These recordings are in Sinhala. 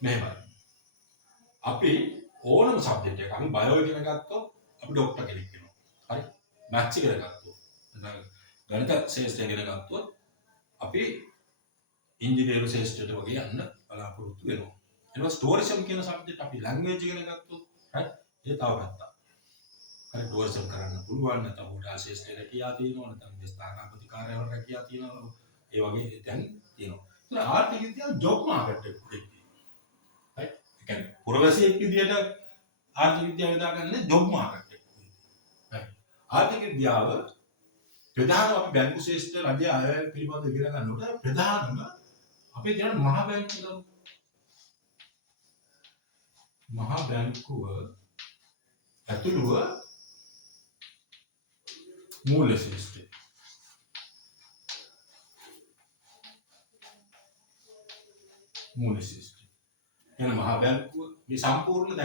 මෙහෙමයි. අපි ඕනම සබ්ජෙක්ට් එකක් අපි බයෝ ඉගෙන ගත්තොත් අපි ડોක්ටර් කෙනෙක් වෙනවා. හරි? මැත්ස් ඉගෙන ගත්තොත් නැත්නම් ගණිත ශාස්ත්‍රය ඉගෙන ගත්තොත් අපි ඉංජිනේරු ශාස්ත්‍රයට වගේ යන්න බලාපොරොත්තු වෙනවා. ඊට ස්ටෝරිසම් කියන සබ්ජෙක්ට් අපි ලැන්ග්වේජ් ඉගෙන ගත්තොත් හරි? ඒ තව පැත්තක්. හරි ටුවරිසම් කරන්න පුළුවන් නැත්නම් හොටල් ශාස්ත්‍රයේ රැකියාව තියෙනවා නැත්නම් ස්ථානාපති කාර්යාවල රැකියාව තියෙනවා. ඒ වගේ දැන් තියෙනවා. ඒත් ආර්ථික විද්‍යාව ජොබ් මාකට් එකක් තියෙනවා. හරි? ඒ කියන්නේ පුරවැසියෙක් විදියට ආර්ථික විද්‍යාව යොදාගන්නේ ජොබ් මාකට් එකක්. හරි. ආර්ථික විද්‍යාව ප්‍රධානම අපි බැංකු ශාස්ත්‍ර රජයේ අයවැය පිළිබඳව ඉගෙන ගන්නකොට ප්‍රධානම අපේ කියන මහා බැංකුව ඇතුළුව මූල්‍ය ශාස්ත්‍රය. මූල්‍ය ශාස්ත්‍රය. එන මහා බැංකුව මේ සම්පූර්ණ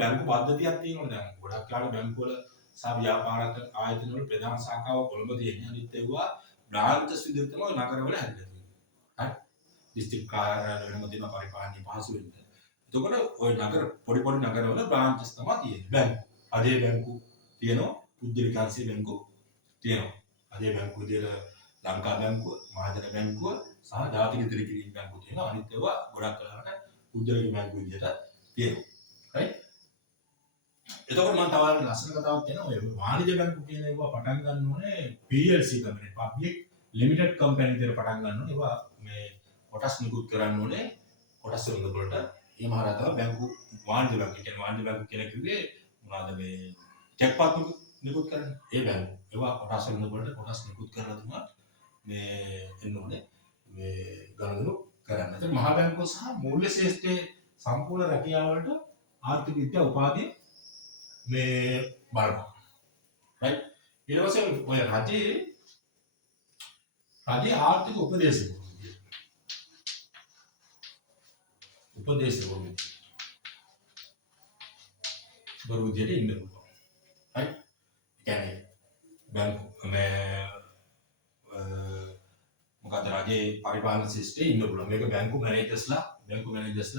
බැංකු පද්ධතියක් තියෙනවා දැන්. ගොඩක් කාලේ බැංකුව වල සහ ව්‍යාපාර ආයතන වල ප්‍රධාන ශාඛාව කොළඹ තියෙනවා. අනිත් ඒවා බ්‍රාන්චස් විදිහට තමයි නගරවල හැදෙලා තියෙන්නේ. හරි. දිස්ත්‍රික් කාර්යාලය වෙනම දෙන පරිපාලන පහසු වෙන්න. එතකොට ওই නගර පොඩි නගරවල බ්‍රාන්චස් තමයි තියෙන්නේ. බැංකු. අධේ බැංකු තියෙනවා. පුද්ගලිකාංශී බැංකු තියෙනවා. අධේ බැංකු විදිහට ලංකා බැංකුව, මහජන බැංකුව සහ ජාතික ඉදිරි කිරීම බැංකුව තියෙනවා. අනිත් ඒවා ගොඩක් වෙලාවට පුද්ගලික බැංකු විදිහට තියෙනවා. right? එතකොට මම තව ලස්සන කතාවක් කියනවා. ඔය වාණිජ බැංකු කියන ඒවා පටන් ගන්න ඕනේ PLC company, public limited company විදිහට පටන් ගන්න ඕනේ. ඒවා මේ කොටස් නිකුත් කරන්න ඕනේ. කොටස් වලට ඒ මහරහා තමයි බැංකු වාණිජ බැංකු කියන්නේ වාණිජ බැංකු කියලා කිව්වේ මොනවාද මේ චෙක් පත් නිකුත් කරන්නේ. ඒ බැංකු. ඒවා කොටස් වලට කොටස් නිකුත් කරලා තමයි මේ එන්න ඕනේ. මේ ගණනු කරන්න. ඒත් මහා බැංකුව සහ මූල්‍ය ශාස්ත්‍රයේ සම්පූර්ණ රැකියාව වලට ආර්ථික විද්‍යා උපාධිය මේ බලනවා. right? ඊට පස්සේ ඔය රජයේ ආර්ථික උපදේශකවරු විදියට ඉන්න පුළුවන්. right? ඒ කියන්නේ බැංකු මේ මොකද රජයේ පරිපාලන ශිෂ්ටයේ ඉන්න පුළුවන්. මේක බැංකු මැනේජර්ස්ලා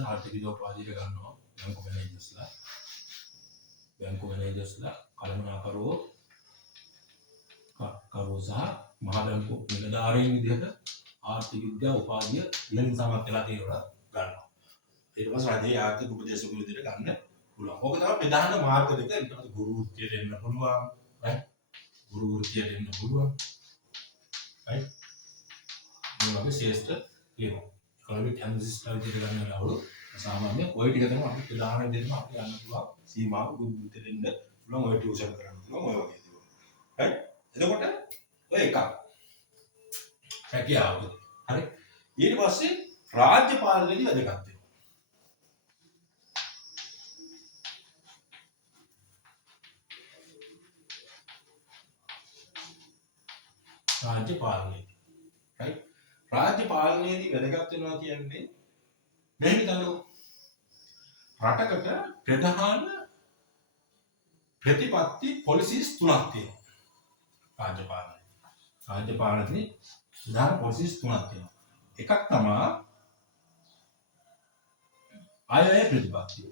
ආර්ථික විද්‍යා උපාධියට ගන්නවා. බැංකු මැනේජර්ස්ලා කළමනාකරුවෝ සහ මහ බැංකු නිලධාරීන් විදිහට ආර්ථික විද්‍යා උපාධිය ඉහළින් සමත් වෙලා තියෙනවා ගන්නවා. ඊට පස්සේ රජයේ ආර්ථික උපදේශක විදිහට ගන්න පුළුවන්. ඕක තමයි ප්‍රධාන මාර්ග දෙක. ඊට පස්සේ ගුරු වෘත්තියට එන්න පුළුවන්. right? ගුරු වෘත්තියට එන්න පුළුවන්. right? මේ වගේ ශාස්ත්‍ර තියෙනවා. ඉකොනොමික් ඇනලිසිස්ලා විදිහට ගන්න ලවලු සාමාන්‍ය ඔය ටික තමයි අපි ප්‍රධාන විදිහටම අපි ගන්න පුළුවන්. සීමාව ගුරු වෘත්තියට එන්න පුළුවන්. ඔය ටියුෂන් කරන්න පුළුවන්. ඔය වගේ දේවල්. right? එතකොට ඔය එකක් රැකියාව. හරි. ඊට පස්සේ රාජ්‍ය පාලනයේදී වැදගත් වෙනවා. රාජ්‍ය පාලනයේදී. right? රාජ්‍ය පාලනයේදී වැදගත් වෙනවා කියන්නේ මෙහෙම හිතන්නකෝ. රටකට ප්‍රධාන ප්‍රතිපත්ති පොලිසිස් තුනක් තියෙනවා. රාජ්‍ය පාලනයේ ප්‍රධාන පොලිසිස් තුනක් තියෙනවා. එකක් තමයි අයවැය ප්‍රතිපත්තිය.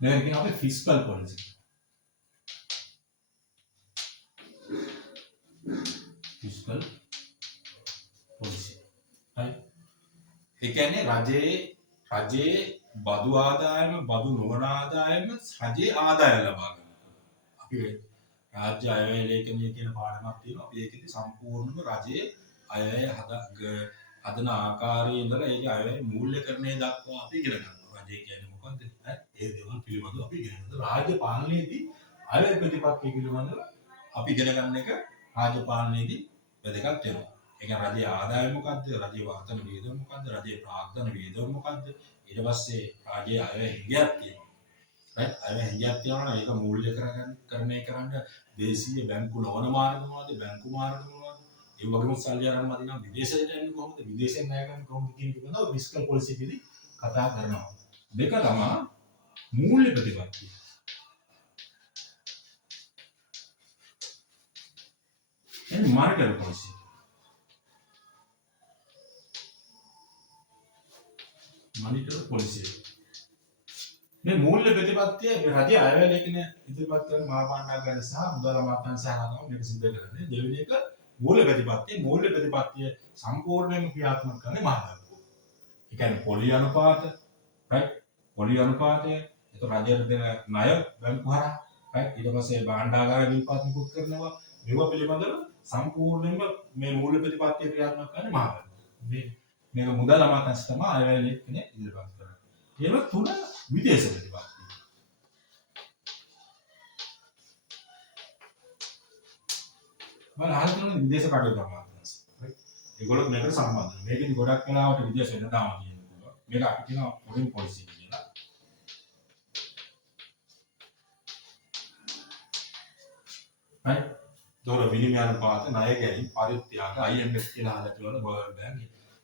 මේක කියන අපේ ෆිස්කල් පොලිසි. හරි. ඒ කියන්නේ රජයේ බදු ආදායම, බදු නොවන ආදායම, රජයේ ආදායම ලබා ගන්න. අපි රාජ්‍ය අයවැය ලේඛනය කියන පාඩමක් තියෙනවා. අපි ඒකෙදි සම්පූර්ණම රජයේ අයවැය හදන ආකාරයේ ඉඳලා ඒකේ අයවැය මූල්‍යකරණය දක්වා අපි ඉගෙන ගන්නවා. රජය කියන්නේ මොකක්ද? ඒ දේවල් පිළිබඳව අපි ඉගෙන ගන්නවා. රාජ්‍ය පාලනයේදී අයවැය ප්‍රතිපත්තිය පිළිබඳව අපි ඉගෙන ගන්න එක රාජ්‍ය පාලනයේදී වැදගත් වෙනවා. ඒ කියන්නේ රජයේ ආදායම මොකද්ද? රජයේ වාහන වියදම මොකද්ද? රජයේ ප්‍රාග්ධන වියදම මොකද්ද? ඊට පස්සේ රාජ්‍යයේ අයවැය හිඟයක් තියෙනවා. right? අයවැය හිඟයක් තියෙනවා නම් ඒක මූල්‍යකරණය කරන්න දේශීය බැංකු නොවන මාර්ග මොනවද? බැංකු මාර්ග මොනවද? ඒ වගේම සල්ලි අරන් මදිනම් විදේශයට යන්නේ කොහොමද? විදේශයෙන් ණය ගන්න කොහොමද කියන එක පිළිබඳව ෆිස්කල් පොලිසි පිළි කතා කරනවා. දෙක තමයි මූල්‍ය ප්‍රතිපත්තිය. කියන්නේ මානිටර් පොලිසි. මානිටර් පොලිසි. මේ මූල්‍ය ප්‍රතිපත්තිය රජයේ අයවැයකින ඉදිරිපත් කරන මහා පාණ්ඩාගාරය සහ මුදල් අමාත්‍යාංශ සහගතව මේක සිද්ධ කරන්නේ. දෙවෙනි එක මූල්‍ය ප්‍රතිපත්තිය සම්පූර්ණයෙන්ම ක්‍රියාත්මක කරන්නේ මහා බැංකුව. ඒ කියන්නේ පොලි අනුපාත, right? පොලි අනුපාතය, ඒක රජයට දෙන ණය බැංකුව හරහා, right? ඊට පස්සේ භාණ්ඩාගාර විපාක නිකුත් කරනවා. මේවා පිළිබඳව සම්පූර්ණයෙන්ම මේ මූල්‍ය ප්‍රතිපත්තිය ක්‍රියාත්මක කරන්නේ මහා බැංකුව. මේක මුදල් අමාත්‍යාංශ තමයි අයවැයකින ඉදිරිපත් කරන්නේ. ඒවා තුන විදේශ ප්‍රතිපත්තිය. මම අහලා තියෙනවා විදේශ කටයුතු අමාත්‍යාංශ. ඒගොල්ලෝ මේකට සම්බන්ධයි. මේකෙදි ගොඩක් වෙලාවට විදේශ වෙනදාම කියන පුළුවන්. මේක අපි කියනවා ෆොරින් පොලිසි කියලා. right? දොර විනිමය අනුපාත, ණය ගැනීම, පරිත්‍යාග, IMF කියලා හදලා තියෙනවා වර්ල්ඩ් බැංක්.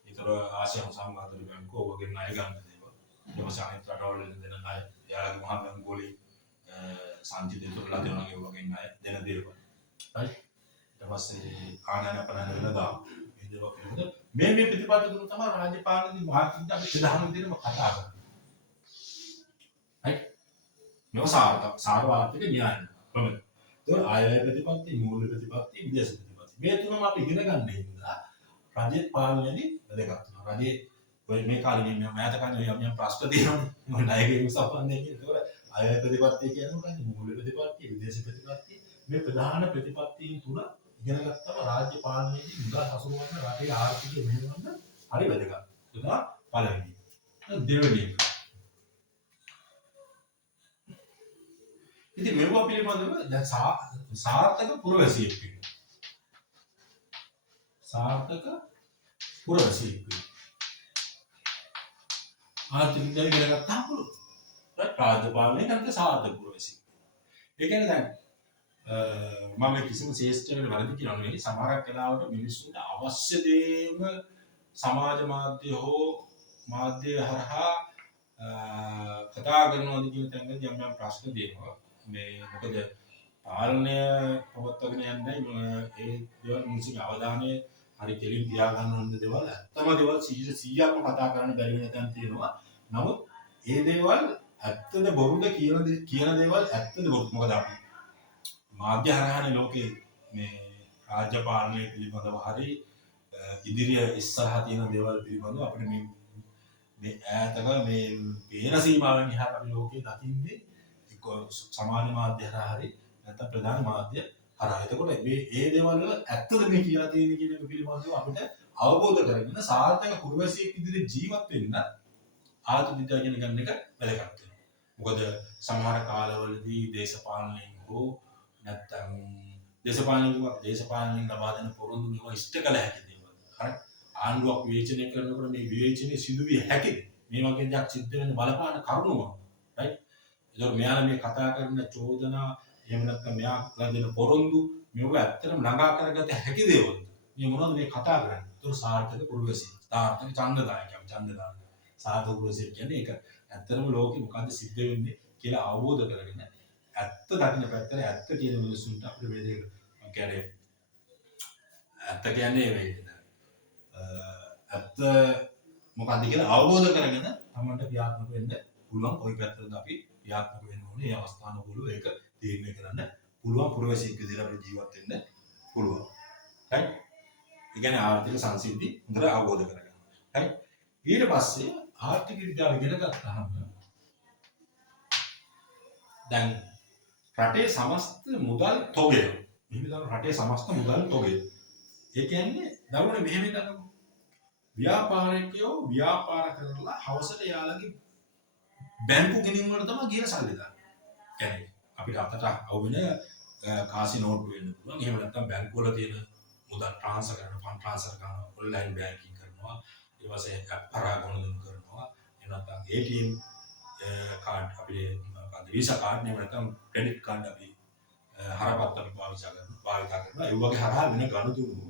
ඒතර ආසියානු සංවර්ධන බැංකුව වගේ ණය ගන්න දේවල්. ඊට පස්සේ අනිත් රටවල දෙන ණය, යාළුවෝ මහා බැංකුවලින් සංචිතය තුරලා දෙනවා ඒ වගේ ණය දෙන දේවල්. right? ඊට පස්සේ ආනයන පනන වෙනදා මේ දේවල් පිළිබඳ මේ ප්‍රතිපත්ති තුන තමයි රාජ්‍ය පාලනයේ මාර්ගින්ද අපි ප්‍රධාන විදිහටම කතා කරන්නේ. right? මේක සාර්වත්‍රික න්‍යාය. කොහොමද? ඒක ආයවැය ප්‍රතිපත්ති, මූල්‍ය ප්‍රතිපත්ති, විදේශ ප්‍රතිපත්ති. මේ තුනම අපි ඉගෙන ගන්න ඉඳලා රාජ්‍ය පාලනයේදී වැදගත් වෙනවා. රජයේ මේ කාලේ මේ මෑත කාලේ යම් ප්‍රශ්න තියෙනවානේ. මොකද ණයගේ සම්බන්ධයෙන් කියන්නේ. ඒක ආයවැය ප්‍රතිපත්තිය කියන්නේ මොකක්ද? මූල්‍ය ප්‍රතිපත්ති, විදේශ ප්‍රතිපත්ති. මේ ප්‍රධාන ප්‍රතිපත්තීන් තුන ඉගෙන ගත්තම රාජ්‍ය පාලනයේදී මුදල් හසුරුවන්න රටේ ආර්ථිකය මෙහෙවන්න හරි වැදගත්. ඒක පළවෙනි. දෙවෙනි එක. ඉතින් මේවා පිළිබඳව දැන් සාර්ථක පුරවැසියෙක් වෙනවා. සාර්ථක පුරවැසියෙක් වෙනවා. ආර්ථික විද්‍යාව ඉගෙන ගත්තාම පුළුවන්. රාජ්‍ය පාලනයේ කරන්නේ සාර්ථක පුරවැසියෙක්. ඒ කියන්නේ දැන් මම කිසිම ශේෂ්ඨයකට වැරදි කියනවා නෙවෙයි. සමහරක් වෙලාවට මිනිස්සුන්ට අවශ්‍ය දේම සමාජ මාධ්‍ය හෝ මාධ්‍ය හරහා කතා කරනවාද කියන තැනදී යම් ප්‍රශ්න දෙනවා. මේ මොකද පාලනය පවත්වාගෙන යන්නේ ඒ දේවල් මිනිස්සුගේ අවධානය හරි කෙලින් තියාගන්න ඕන දේවල් ඇත්තම දේවල් 100%ක්ම කතා කරන්න බැරි වෙන තැන් තියෙනවා. නමුත් ඒ දේවල් ඇත්තද බොරුද කියන දේවල් ඇත්තද බොරුද මොකද අපි මාධ්‍ය හරහානේ ලෝකේ මේ රාජ්‍ය පාලනය පිළිබඳව හරි ඉදිරිය ඉස්සරහා තියෙන දේවල් පිළිබඳව අපිට මේ ඈතක මේ පේන සීමාවෙන් එහාට අපි ලෝකේ දකින්නේ සමාජ මාධ්‍ය හරහා හරි නැත්නම් ප්‍රධාන මාධ්‍ය හරහා. එතකොට මේ දේවල් වල ඇත්තද මේ කියලා තියෙන කියන එක පිළිබඳව අපිට අවබෝධ කරගන්න සාර්ථක පුරවැසියෙක් විදිහට ජීවත් වෙන්න ආර්ථික විද්‍යාව කියන ගන්න එක වැදගත් වෙනවා. මොකද සමහර කාලවලදී දේශපාලනයෙන් හෝ නැත්නම් දේශපාලනයෙන් ලබා දෙන පොරොන්දු මේවා ඉෂ්ට කළ හැකි දේවල්. හරි. ආණ්ඩුවක් විවේචනය කරනකොට මේ විවේචනයේ සිදු විය හැකිද? මේ වගේ දෙයක් සිද්ධ වෙන බලපාන කරුණු මොනවද? right? ඒතකොට මෙයාලා මේ කතා කරන චෝදනා එහෙම නැත්නම් මෙයා දෙන පොරොන්දු මේවා ඇත්තටම ළඟා කරගත හැකි දේවල්ද? මේ මොනවද මේ කතා කරන්නේ? ඒතකොට සාර්ථක පුරවැසියෙක්. සාර්ථක ඡන්දදායකයෙක්. සාර්ථක පුරවැසියෙක් කියන්නේ ඒක ඇත්තටම ලෝකෙ මොකද්ද සිද්ධ වෙන්නේ කියලා අවබෝධ කරගෙන ඇත්ත දකින්න පැත්තට ඇත්ත කියන මිනිස්සුන්ට අපිට මේ දෙක කියන්නේ ඇත්ත කියන්නේ මේ ඇත්ත මොකද්ද කියලා අවබෝධ කරගෙන තමන්ට ක්‍රියාත්මක වෙන්න පුළුවන්. කොයි පැත්තටද අපි ක්‍රියාත්මක වෙන්න ඕනේ? මේ අවස්ථානුකූලව ඒක තීරණය කරන්න පුළුවන්. පුරවැසියෙක් විදිහට අපිට ජීවත් වෙන්න පුළුවන්. right? ඒ කියන්නේ ආර්ථික සංසිද්ධි හොඳට අවබෝධ කරගන්න. right? ඊට පස්සේ ආර්ථික විද්‍යාව ඉගෙන ගත්තාම දැන් රටේ සමස්ත මුදල් තොගය මෙහෙම තමයි රටේ සමස්ත මුදල් තොගය. ඒ කියන්නේ දවුනේ මෙහෙම හිතන්නකො. ව්‍යාපාරිකයෝ ව්‍යාපාර කරලා හවසට යාළගේ බැංකු ගිණුම් වල තමයි ගියන සල්ලි දාන්නේ. කියන්නේ අපිට අතට අවුන කාසි නෝට්ටු වෙන්න පුළුවන්. එහෙම නැත්නම් බැංකු වල තියෙන මුදල් ට්‍රාන්ස්ෆර් කරන ෆන්ඩ් ට්‍රාන්ස්ෆර් කරනවා, ඔන්ලයින් බැංකින් කරනවා, ඊට පස්සේ ඇප් හරහා ගොනුදෙනු කරනවා. එහෙම නැත්නම් ATM කාඩ් අපේ වීසා කාඩ් නෙවෙයි නැත්නම් ක්‍රෙඩිට් කාඩ් අපි හරපත් අපි භාවිතා කරනවා. ඒ වගේ හරහා වෙන ගනුදෙනු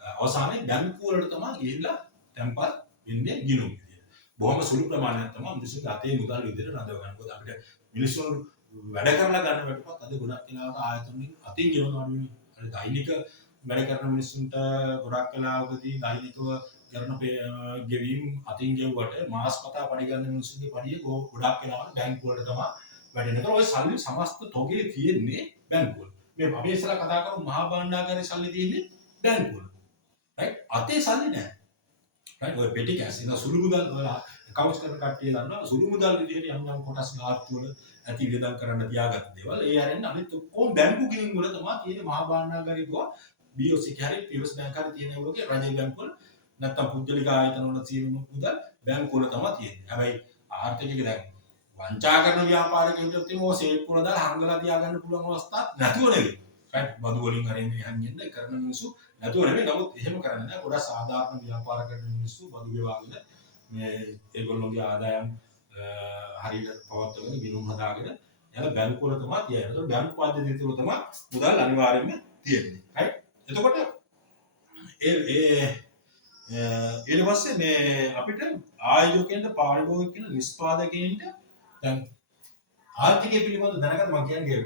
අවසානයේ බැංකු වලට තමයි ගිහිල්ලා තැන්පත් වෙන්නේ ගිණුම් විදියට. බොහොම සුළු ප්‍රමාණයක් තමයි මිනිස්සුන්ගේ අතේ මුදල් විදියට රඳව ගන්න. මොකද අපිට මිනිස්සුන් වැඩ කරලා ගන්න වැටුපත් අද ගොඩක් වෙලාවට ආයතන වලින් අතින් ගෙවනවා නෙවෙයි. අර දෛනික වැඩ කරන මිනිස්සුන්ට ගොඩක් වෙලාවකදී දෛනිකව කරන ගෙවීම් අතින් ගෙව්වට මාස් පතා පඩි ගන්න මිනිස්සුන්ගේ පඩිය ගොඩක් වෙලාවට බැංකු වලට තමයි වැඩෙන්නේ. ඒතකොට ඔය සල්ලි සමස්ත තොගේ තියෙන්නේ බැංකු වල. මේ අපි ඉස්සරහ කතා කරමු මහා භාණ්ඩාගාරයේ සල්ලි තියෙන්නේ බැංකු වල. රයිට්? අතේ සල්ලි නැහැ. රයිට්? ඔය පෙටි කැස් ඉන්න සුළු මුදල් වල accounts කරන කට්ටිය දන්නවා සුළු මුදල් විදිහට යම් යම් කොටස් ගාස්තු වල ඇති වියදම් කරන්න තියාගත්ත දේවල් ඒ අරින්න අනිත් ඔක්කොම බැංකු ගිණුම් වල තමයි තියෙන්නේ මහා භාණ්ඩාගාරයේ ගෝ BOC හරි POS බැංක හරි තියෙන ඒගොල්ලෝගේ රජයේ බැංකු වල නැත්තම් පුද්ගලික ආයතන වල තියෙන මුදල් බැංකු වල තමයි තියෙන්නේ. හැබැයි ආර්ථිකයක දැන් වංචා කරන ව්‍යාපාරිකයෙකුට තියෙන ඕ සේප් වල දාලා හංගලා තියාගන්න පුළුවන් අවස්ථාවක් නැතුව නෙවෙයි. රයිට්? බදු වලින් හරි මේ හංගෙන්න කරන මිනිස්සු නැතුව නෙවෙයි. නමුත් එහෙම කරන්නේ නැහැ. ගොඩක් සාධාරණ ව්‍යාපාර කරන මිනිස්සු බදු ගෙවාගෙන මේ ඒගොල්ලෝගේ ආදායම් හරියට පවත්වගෙන ගිණුම් හදාගෙන යන බැංකු වල තමයි තියෙන්නේ. ඒතකොට බැංකු පද්ධතිය තුළ තමයි මුදල් අනිවාර්යයෙන්ම තියෙන්නේ. රයිට්? එතකොට ඊට පස්සේ මේ අපිට ආයෝජකයන්ට පාරිභෝගිකයන්ට නිෂ්පාදකයන්ට දැන් ආර්ථිකය පිළිබඳව දැනගන්න මම කියන්නේ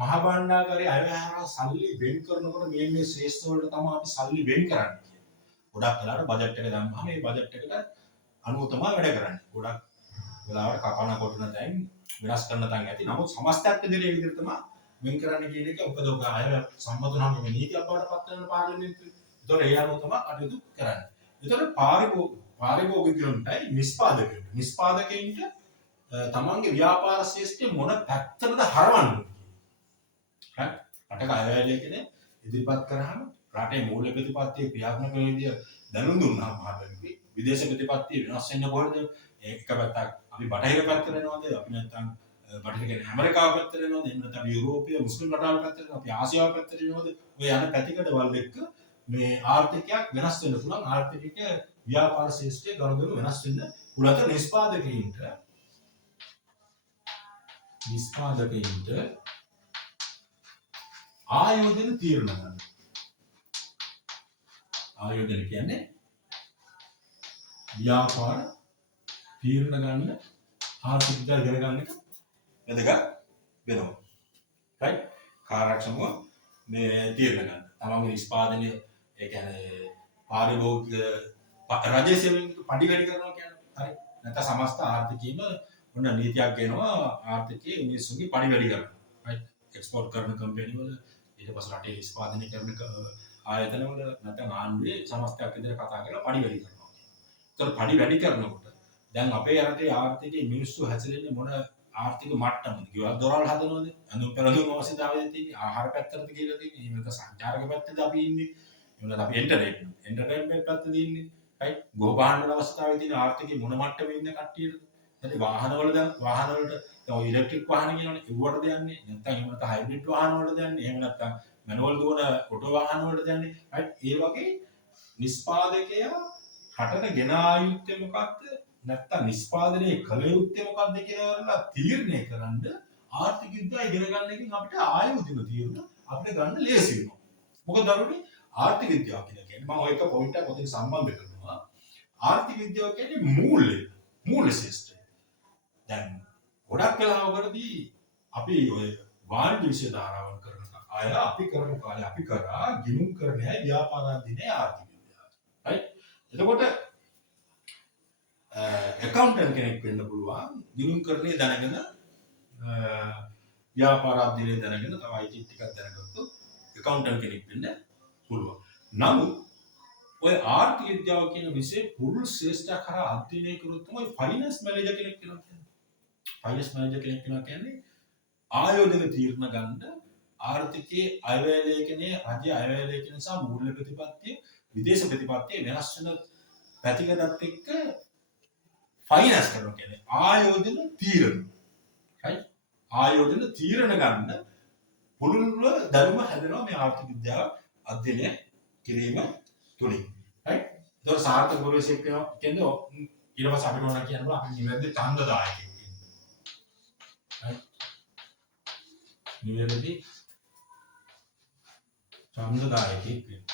මහා භාණ්ඩාගාරයේ අයවැය සල්ලි වෙන් කරනකොට මේ ශ්‍රේෂ්ඨ වලට තමයි අපි සල්ලි වෙන් කරන්නේ. ගොඩක් වෙලාවට බජට් එක දැම්මම මේ බජට් එකට අනුව තමයි වැඩ කරන්නේ. ගොඩක් වෙලාවට කපන කොටන තැන් වෙනස් කරන තැන් ඇති. නමුත් සමස්තයක් විදිහට ඒ විදිහට තමයි වෙන් කරන්න කියන එක මොකද ඔක අයවැය සම්මත නම් මේ නීතියක් බවට පත් වෙන පාර්ලිමේන්තුවේ. ඒතකොට ඒ අනුව තමයි කටයුතු කරන්නේ. ඒතකොට පාරිභෝගිකයන්ටයි නිෂ්පාදකයන්ට තමන්ගේ ව්‍යාපාර ශේෂ්ඨය මොන පැත්තටද හරවන්නේ. හරි? රටක අයවැය කියන්නේ ඉදිරිපත් කරාම රටේ මූල්‍ය ප්‍රතිපත්තිය ක්‍රියාත්මක වෙන විදිය දැනුම් දුන්නාම මහබැංකුවේ විදේශ ප්‍රතිපත්තිය වෙනස් වෙන්න කොහෙද? ඒක පැත්තක් අපි බටහිර පැත්තට යනවාද? අපි නැත්තම් බටහිර කියන්නේ ඇමරිකාව පැත්තට යනවාද? එහෙම නැත්නම් අපි යුරෝපීය මුස්ලිම් රටවල් පැත්තට යනවාද? අපි ආසියාව පැත්තට යනවාද? ඔය යන පැතිකඩවල් එක්ක මේ ආර්ථිකයක් වෙනස් වෙන්න පුළුවන්. ආර්ථිකයක ව්‍යාපාර ශේෂ්ඨය ගනුදෙනු වෙනස් වෙන්න පුළුවන්. නිෂ්පාදකයින්ට ආයෝජන තීරණ ගන්න. ආයෝජන කියන්නේ ව්‍යාපාර තීරණ ගන්න ආර්ථික දල ඉගෙන ගන්න එක වැදගත් වෙනවා. රයිට්? කාර්යක්ෂමව මේ තීරණ ගන්න. තමන්ගේ නිෂ්පාදනය ඒ කියන්නේ පාරිභෝගික රජයේ සේවයෙන් පඩි වැඩි කරනවා කියන්නේ. හරි? නැත්නම් සමස්ත ආර්ථිකයේම ඔන්න නීතියක් ගෙනවා ආර්ථිකයේ මිනිස්සුන්ගේ පඩි වැඩි කරනවා. රයිට්? එක්ස්පෝර්ට් කරන කම්පැනි වල ඊට පස්සේ රටේ නිෂ්පාදනය කරන ආයතන වල නැත්නම් ආණ්ඩුවේ සමස්තයක් විදිහට කතා කරලා පඩි වැඩි කරනවා. ඒතර පඩි වැඩි කරනකොට දැන් අපේ රටේ ආර්ථිකයේ මිනිස්සු හැසිරෙන්නේ මොන ආර්ථික මට්ටමද? ගෙවල් දොරවල් හදනවද? අඳුම් පෙරඳුම් අවශ්‍යතාවයද තියෙන්නේ? ආහාර පැත්තටද කියලා තියෙන්නේ? එහෙම නැත්නම් සංචාරක පැත්තද අපි ඉන්නේ? එහෙම නැත්නම් අපි එන්ටර්ටේන්මන්ට් පැත්තද ඉන්නේ? රයිට්? ගෝභාණ්ඩ අවස්ථාවේ තියෙන ආර්ථිකයේ මොන මට්ටමේ ඉන්න කට්ටියද? හරි වාහන වලට දැන් ඉලෙක්ට්‍රික් වාහන කියනවනේ ඒවට දෙන්නේ. නැත්නම් එහෙම නැත්නම් හයිබ්‍රිඩ් වාහන වලට දෙන්නේ. එහෙම නැත්නම් මැනුවල් දුවන ඔටෝ වාහන වලට දෙන්නේ. රයිට්? ඒ වගේ නිෂ්පාදකයා රටට ගෙන ආ යුත්තේ මොකක්ද? නැත්තම් නිෂ්පාදනය කළ යුත්තේ මොකක්ද කියලා තීරණය කරන්න ආර්ථික විද්‍යාව ඉගෙන ගන්න එකෙන් අපිට ආයෝජන තීරණ අපිට ගන්න ලේසි වෙනවා. මොකද දරුවනේ ආර්ථික විද්‍යාව කියන්නේ මම ඔය එක පොයින්ට් එකක් ඔතන සම්බන්ධ කරනවා. ආර්ථික විද්‍යාව කියන්නේ මූල්‍ය ශාස්ත්‍රය. දැන් ගොඩක් වෙලාවකදී අපි ඔය වාණිජ විෂය ධාරාවන් කරන අය අපි කරන කාලේ අපි කරා ගිණුම් කරන්නේ ව්‍යාපාරාධිනේ ආර්ථික විද්‍යාව. රයිට්? එතකොට accountant කෙනෙක් වෙන්න පුළුවන් ගිණුම් කරන්නේ දැනගෙන ව්‍යාපාරාධිනේ දැනගෙන තව IT ටිකක් දැනගත්තොත් accountant කෙනෙක් වෙන්න පුළුවන්. නමුත් ඔය ආර්ථික විද්‍යාව කියන විෂය පුරුල් ශ්‍රේෂ්ඨ කරා අධ්‍යයනය කරොත් තමයි ෆයිනෑන්ස් මැනේජර් කෙනෙක් වෙනවා කියන්නේ. ෆයිනෑන්ස් මැනේජර් කෙනෙක් වෙනවා කියන්නේ ආයෝජන තීරණ ගන්න ආර්ථිකයේ අයවැය ලේඛනයේ රජයේ අයවැය ලේඛන සහ මූල්‍ය ප්‍රතිපත්තිය විදේශ ප්‍රතිපත්තිය වෙනස් වෙන පැතිකඩත් එක්ක ෆයිනෑන්ස් කරනවා කියන්නේ ආයෝජන තීරණ. right? ආයෝජන තීරණ ගන්න පුළුල්ව ධර්ම හැදෙනවා මේ ආර්ථික විද්‍යාව අධ්‍යයනය කිරීම තුලින්. right? ඒක සාර්ථක ගුරුවරයෙක් වෙනවා කියන්නේ ඊට පස්සේ අපිට ඕන කියනවා අපි නිවැරදි ඡන්දදායකයෙක් වෙන්න. right? නිවැරදි ඡන්දදායකයෙක් වෙන්න.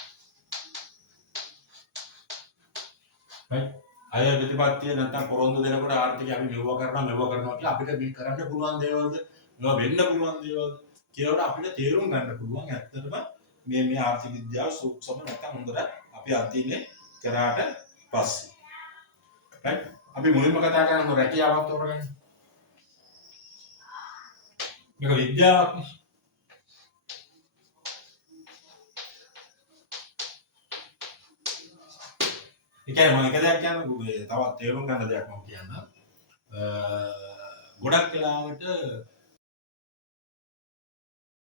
right? අය ප්‍රතිපත්තිය නැත්නම් පොරොන්දු දෙනකොට ආර්ථිකය අපි මෙව කරනවා කියලා අපිට මේ කරන්න පුළුවන් දේවල්ද මේවා වෙන්න පුළුවන් දේවල්ද කියලා අපිට තේරුම් ගන්න පුළුවන් ඇත්තටම මේ ආර්ථික විද්‍යාව සූක්ෂම නැත්නම් හොඳට අපි අධ්‍යයනය කරාට පස්සේ. right? අපි මුලින්ම කතා කරන්නේ රැකියාවක් තෝරගන්න. මේක විද්‍යාවක් නේ. ඒ කියන්නේ මම එක දෙයක් කියන්නේ තවත් තේරුම් ගන්න දෙයක් මම කියන්න. ගොඩක් වෙලාවට